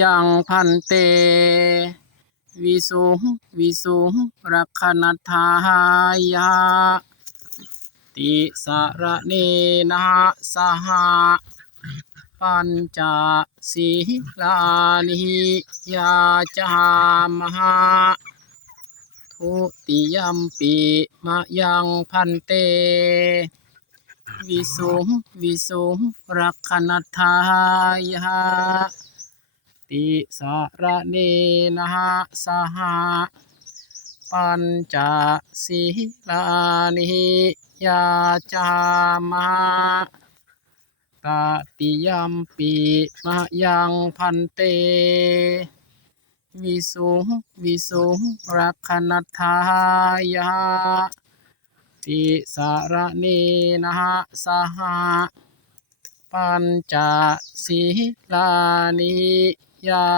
ยังพันเตวิสุงวิสุงรักขณทายาติสระเนนะสหปัญจศีลานิยาจามหาทุติยัมปิมะยังพันเตวิสุงวิสุงรักขณทายาติสระเนนะสหปัญจศีลานิยาจามะตติยัมปิมะยังพันเตวิสุงวิสุงรักขณทายาติสระเนนะสหปัญจศีลานิยา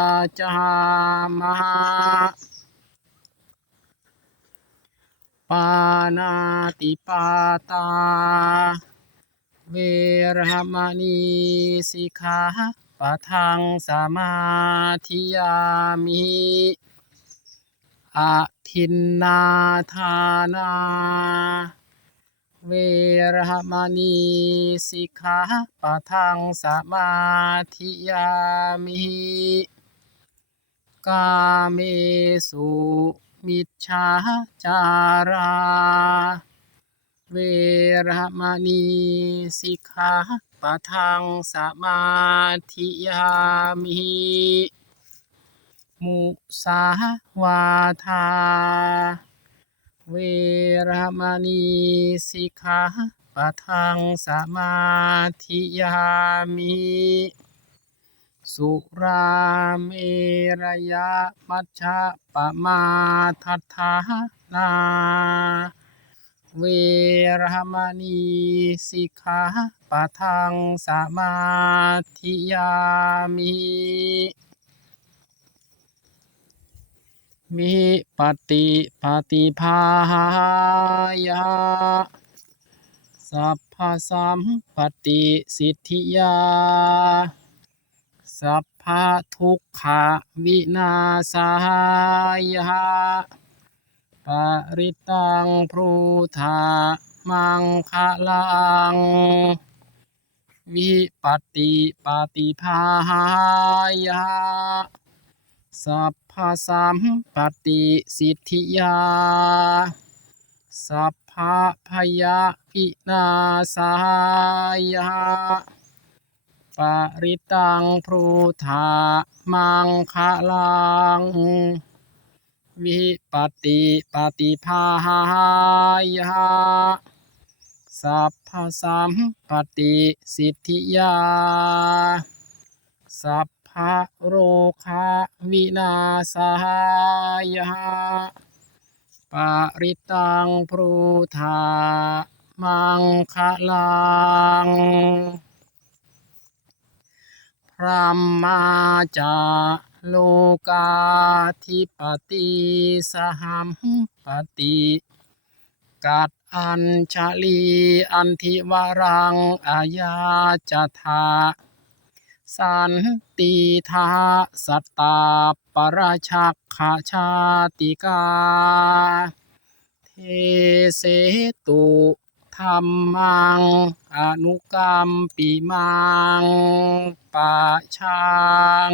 จามะปานาติปาตาเวรมณีสิกขาปะทังสมาธิยามิอะทินนาทานาเวรมณีสิกขาปะทังสมาธิยามิกาเมสุมิจฉาจาราเวรมณีสิกขาปะทังสมาธิยามิมุสาวาทาเวรมณีสิกขาปะทังสมาธิยามิสุราเมรยมัชฌะปมาทัฏฐานาเวรมณีสิกขาปะทังสมาธิยามิวิปติปฏิภาหยะสัพพสัมปติสิทธิยาสัพพทุกขวินาศายะปริตังพรูธามังคะลังวิปติปฏิภาหยะสัพพสัมปติสิทธิยาสัพพพยาวินาศายะปริตังพรูธามังคะลังวิปติปฏิภาหยะสัพพสัมปติสิทธิยาสัพพโรคะวินาศายะปริตังพรูธามังคะลังพระมาจาโลกาธิปติสหัมปติกัดอัญชลีอันธิวรังอาญาจทาสันติทาสัตตาปราชักขชาติกาเทเสตุธรรมังอนุกัมปิมังปะชัง